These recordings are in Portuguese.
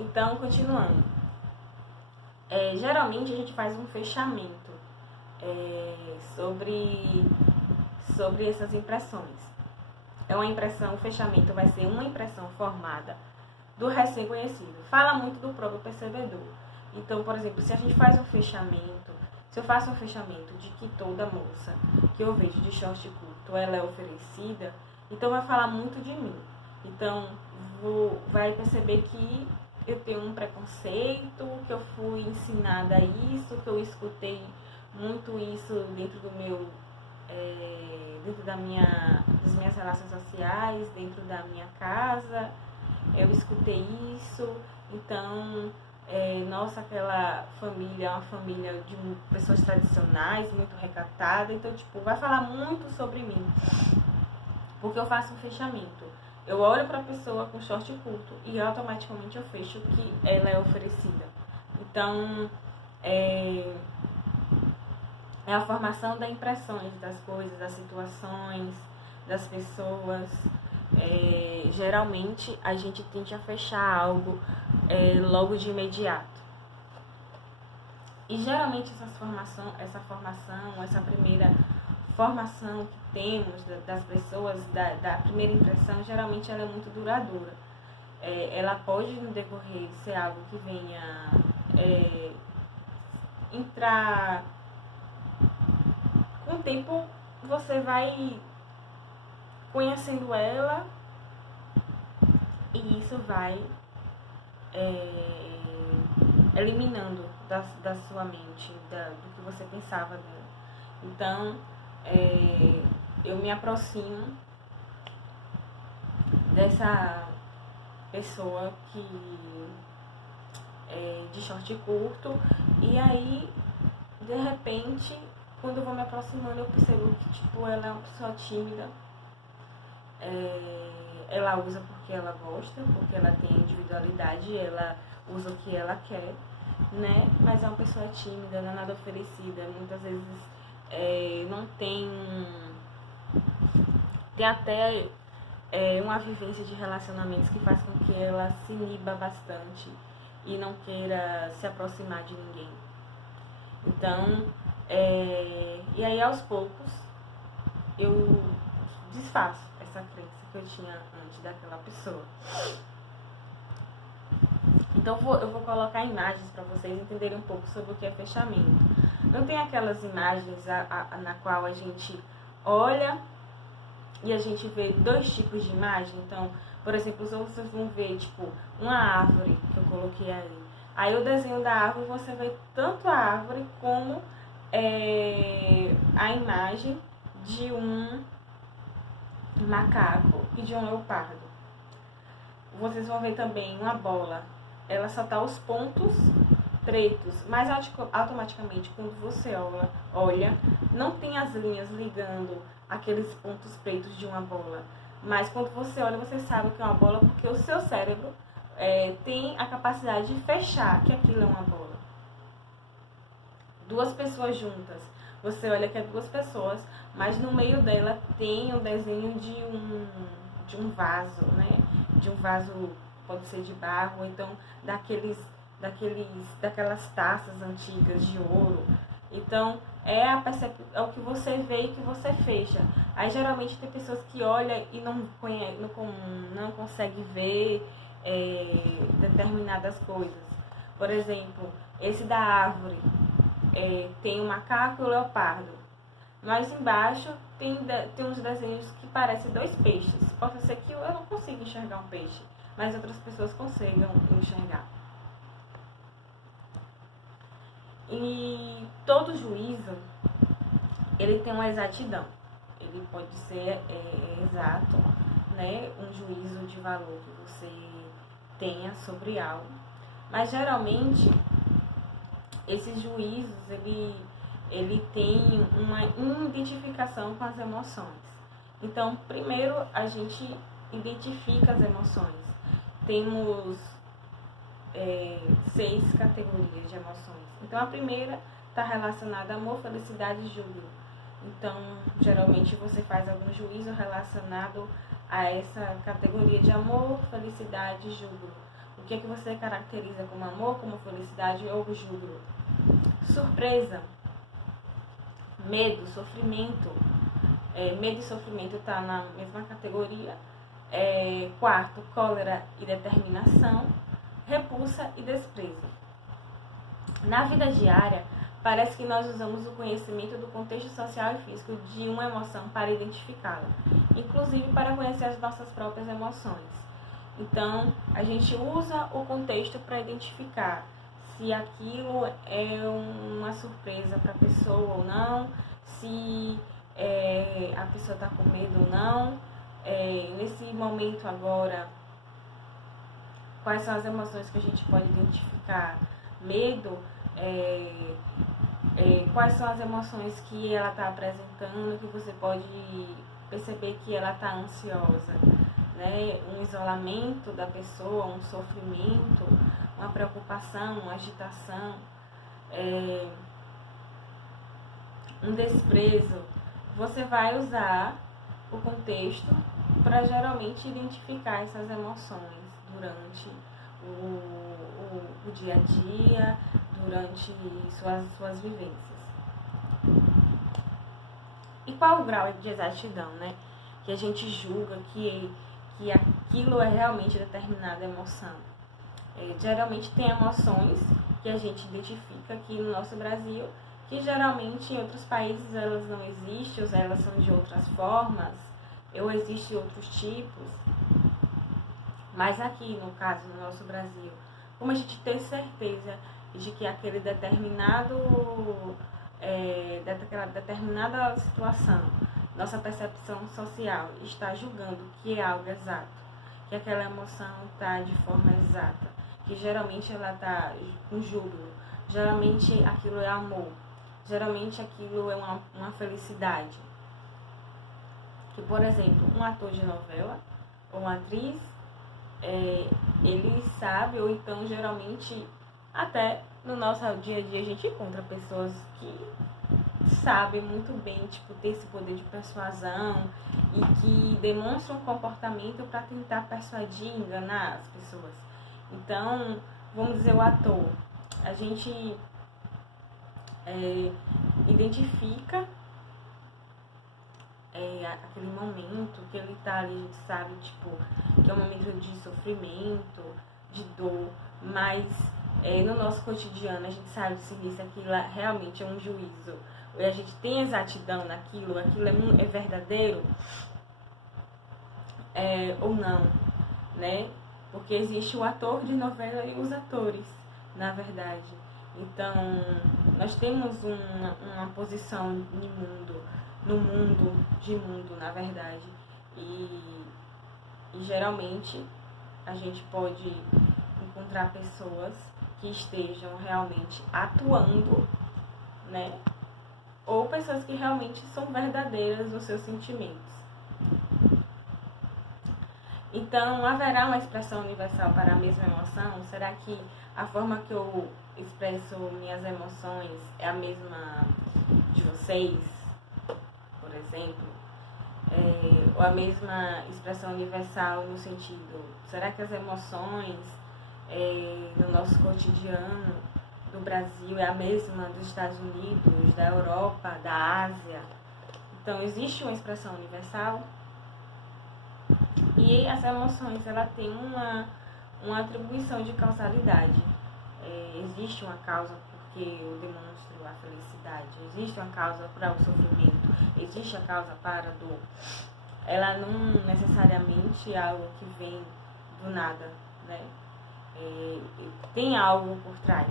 Então, continuando. Geralmente a gente faz um fechamento sobre essas impressões. O fechamento vai ser uma impressão formada do recém-conhecido. Fala muito do próprio percebedor. Então, por exemplo, se a gente faz um fechamento, se eu faço um fechamento de que toda moça que eu vejo de short curto, ela é oferecida, então vai falar muito de mim. Então, vai perceber que eu tenho um preconceito, que eu fui ensinada a isso, que eu escutei muito isso dentro do meu, dentro das minhas relações sociais, dentro da minha casa, eu escutei isso, então, nossa, aquela família é uma família de pessoas tradicionais, muito recatada, então, tipo, vai falar muito sobre mim, porque eu faço um fechamento. Eu olho para a pessoa com short curto e automaticamente eu fecho que ela é oferecida. Então, é a formação das impressões das coisas, das situações, das pessoas. Geralmente, a gente tende a fechar algo logo de imediato. E geralmente essa primeira formação que temos das pessoas, da primeira impressão, geralmente ela é muito duradoura. Ela pode no decorrer ser algo que venha entrar. Com o tempo você vai conhecendo ela e isso vai eliminando da sua mente, do que você pensava dela. Então, eu me aproximo dessa pessoa que é de short curto, e aí, de repente, quando eu vou me aproximando, eu percebo que, tipo, ela é uma pessoa tímida. Ela usa porque ela gosta, porque ela tem individualidade, ela usa o que ela quer, né? Mas é uma pessoa tímida, não é nada oferecida. Muitas vezes não tem até uma vivência de relacionamentos que faz com que ela se iniba bastante e não queira se aproximar de ninguém. Então, e aí aos poucos eu desfaço essa crença que eu tinha antes daquela pessoa. Então eu vou colocar imagens para vocês entenderem um pouco sobre o que é fechamento. Não tem aquelas imagens na qual a gente olha e a gente vê dois tipos de imagem. Então, por exemplo, vocês vão ver tipo uma árvore que eu coloquei ali. Aí o desenho da árvore você vê tanto a árvore como a imagem de um macaco e de um leopardo. Vocês vão ver também uma bola. Ela só tá os pontos pretos, mas automaticamente quando você olha, não tem as linhas ligando aqueles pontos pretos de uma bola. Mas quando você olha, você sabe que é uma bola porque o seu cérebro tem a capacidade de fechar que aquilo é uma bola. Duas pessoas juntas. Você olha que é duas pessoas, mas no meio dela tem um desenho de um vaso, né? De um vaso, pode ser de barro, ou então daquelas taças antigas de ouro. Então, é o que você vê e que você fecha. Aí, geralmente, tem pessoas que olham e não conseguem ver determinadas coisas. Por exemplo, esse da árvore tem o macaco e o leopardo. Mas embaixo tem uns desenhos que parecem dois peixes. Pode ser que eu não consiga enxergar um peixe, mas outras pessoas consigam enxergar. E todo juízo, ele tem uma exatidão. Ele pode ser exato, né? Um juízo de valor que você tenha sobre algo. Mas geralmente, esses juízos, ele tem uma identificação com as emoções. Então, primeiro a gente identifica as emoções. Temos 6 categorias de emoções. Então, a primeira está relacionada a amor, felicidade e júbilo. Então, geralmente você faz algum juízo relacionado a essa categoria de amor, felicidade e júbilo. O que é que você caracteriza como amor, como felicidade ou júbilo? Surpresa, medo, sofrimento. Medo e sofrimento está na mesma categoria. Quarto, cólera e determinação. Repulsa e desprezo. Na vida diária, parece que nós usamos o conhecimento do contexto social e físico de uma emoção para identificá-la, inclusive para conhecer as nossas próprias emoções. Então, a gente usa o contexto para identificar se aquilo é uma surpresa para a pessoa ou não, se a pessoa está com medo ou não. Nesse momento agora, quais são as emoções que a gente pode identificar? Medo, quais são as emoções que ela está apresentando, que você pode perceber que ela está ansiosa, né? Um isolamento da pessoa, um sofrimento, uma preocupação, uma agitação, um desprezo. Você vai usar o contexto para geralmente identificar essas emoções durante o dia a dia, durante suas vivências. E qual o grau de exatidão, né? Que a gente julga que aquilo é realmente determinada emoção. Geralmente tem emoções que a gente identifica aqui no nosso Brasil, que geralmente em outros países elas não existem, ou elas são de outras formas, ou existem outros tipos. Mas aqui, no caso, no nosso Brasil, como a gente tem certeza de que aquele daquela determinada situação, nossa percepção social está julgando que é algo exato, que aquela emoção está de forma exata, que geralmente ela está com júbilo, geralmente aquilo é amor, geralmente aquilo é uma felicidade. Que, por exemplo, um ator de novela ou uma atriz, ele sabe, ou então geralmente até no nosso dia a dia a gente encontra pessoas que sabem muito bem, ter esse poder de persuasão e que demonstram um comportamento para tentar persuadir, enganar as pessoas. Então, vamos dizer, o ator, a gente identifica aquele momento que ele tá ali, a gente sabe, que é um momento de sofrimento, de dor, mas no nosso cotidiano a gente sabe discernir se aquilo realmente é um juízo, ou a gente tem exatidão naquilo, aquilo é verdadeiro ou não, né? Porque existe o ator de novela e os atores, na verdade. Então, nós temos uma posição no mundo, na verdade. E geralmente a gente pode encontrar pessoas que estejam realmente atuando, né? Ou pessoas que realmente são verdadeiras nos seus sentimentos. Então, haverá uma expressão universal para a mesma emoção? Será que a forma que eu expresso minhas emoções é a mesma de vocês, por exemplo? Ou a mesma expressão universal no sentido, será que as emoções no nosso cotidiano do Brasil é a mesma dos Estados Unidos, da Europa, da Ásia? Então, existe uma expressão universal? E as emoções, ela tem uma atribuição de causalidade. Existe uma causa porque eu demonstro a felicidade, existe uma causa para o sofrimento, existe a causa para a dor. Ela não necessariamente é algo que vem do nada, né? Tem algo por trás.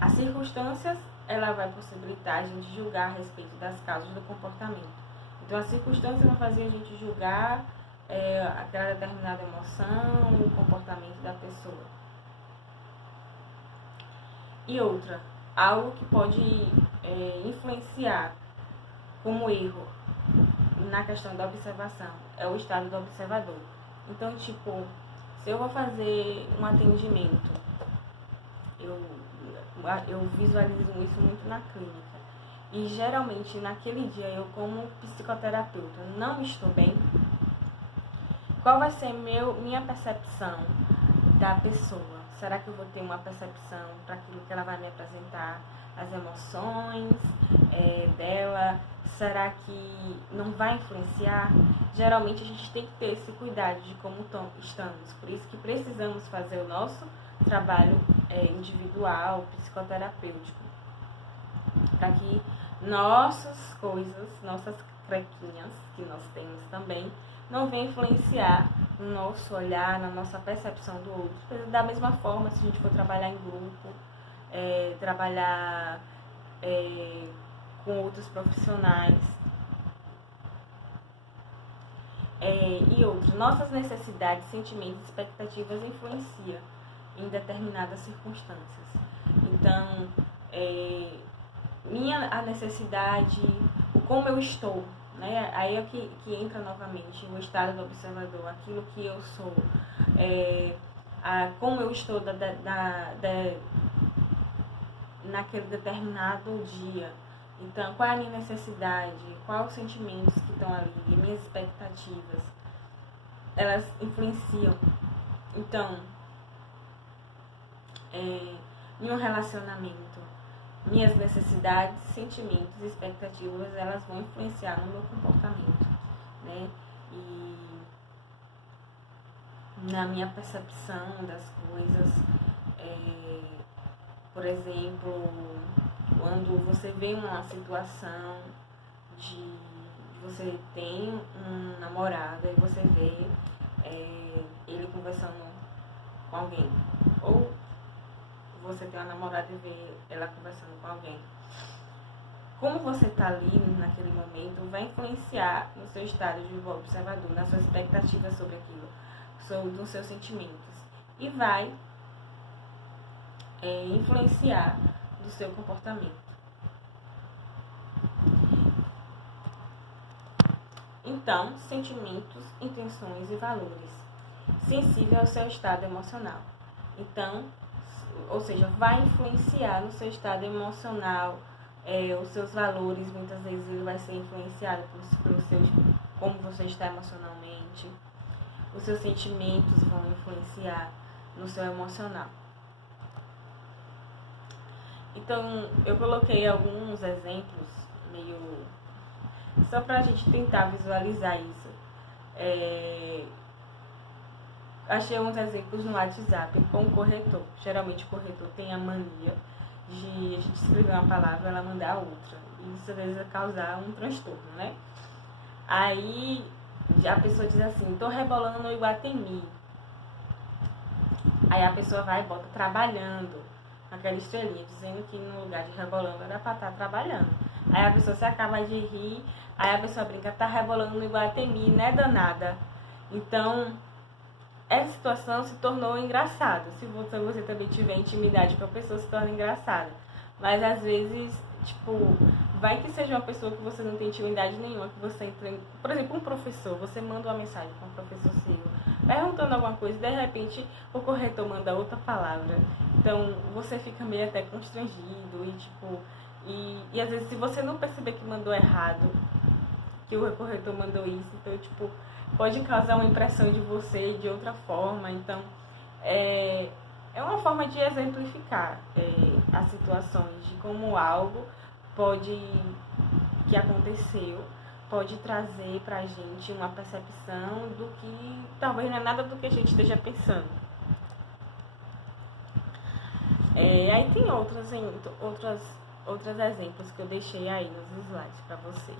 As circunstâncias, ela vai possibilitar a gente julgar a respeito das causas do comportamento. Então, as circunstâncias vão fazer a gente julgar aquela determinada emoção, o comportamento da pessoa. E outra, algo que pode influenciar como erro na questão da observação, é o estado do observador. Então, se eu vou fazer um atendimento, eu visualizo isso muito na clínica. E geralmente naquele dia eu, como psicoterapeuta, não estou bem, qual vai ser minha percepção da pessoa? Será que eu vou ter uma percepção para aquilo que ela vai me apresentar? As emoções dela? Será que não vai influenciar? Geralmente a gente tem que ter esse cuidado de como estamos. Por isso que precisamos fazer o nosso trabalho individual, psicoterapêutico. Para que nossas coisas, nossas crequinhas que nós temos também, não venham influenciar no nosso olhar, na nossa percepção do outro. Da mesma forma, se a gente for trabalhar em grupo, trabalhar com outros profissionais e outros. Nossas necessidades, sentimentos, expectativas influenciam em determinadas circunstâncias. Então, a necessidade, como eu estou, né? Aí é que entra novamente o estado do observador, aquilo que eu sou, como eu estou naquele determinado dia. Então, qual é a minha necessidade, quais os sentimentos que estão ali, minhas expectativas, elas influenciam. Então, em um relacionamento, minhas necessidades, sentimentos e expectativas, elas vão influenciar no meu comportamento, né? E na minha percepção das coisas. Por exemplo, quando você vê uma situação de você tem um namorado e você vê ele conversando com alguém, ou você tem uma namorada e vê ela conversando com alguém. Como você está ali naquele momento vai influenciar no seu estado de observador, nas suas expectativas sobre aquilo, nos seus sentimentos. E vai influenciar do seu comportamento. Então, sentimentos, intenções e valores. Sensível ao seu estado emocional. Então, ou seja, vai influenciar no seu estado emocional, os seus valores. Muitas vezes ele vai ser influenciado pelo como você está emocionalmente. Os seus sentimentos vão influenciar no seu emocional. Então, eu coloquei alguns exemplos, só para a gente tentar visualizar isso. Achei uns exemplos no WhatsApp com o corretor. Geralmente o corretor tem a mania de a gente escrever uma palavra e ela mandar outra. E isso às vezes vai causar um transtorno, né? Aí a pessoa diz assim, tô rebolando no Iguatemi. Aí a pessoa vai e bota trabalhando, aquela estrelinha, dizendo que no lugar de rebolando era pra estar trabalhando. Aí a pessoa se acaba de rir, aí a pessoa brinca, tá rebolando no Iguatemi, né, danada? Então, essa situação se tornou engraçada. Se você também tiver intimidade com a pessoa, se torna engraçada. Mas às vezes, vai que seja uma pessoa que você não tem intimidade nenhuma, que você entra, por exemplo, um professor, você manda uma mensagem para um professor seu, perguntando alguma coisa, e de repente o corretor manda outra palavra. Então você fica meio até constrangido e às vezes se você não perceber que mandou errado, que o corretor mandou isso, então pode causar uma impressão de você de outra forma. Então é uma forma de exemplificar as situações, de como algo que aconteceu pode trazer pra gente uma percepção do que talvez não é nada do que a gente esteja pensando. Aí tem outros exemplos que eu deixei aí nos slides para vocês.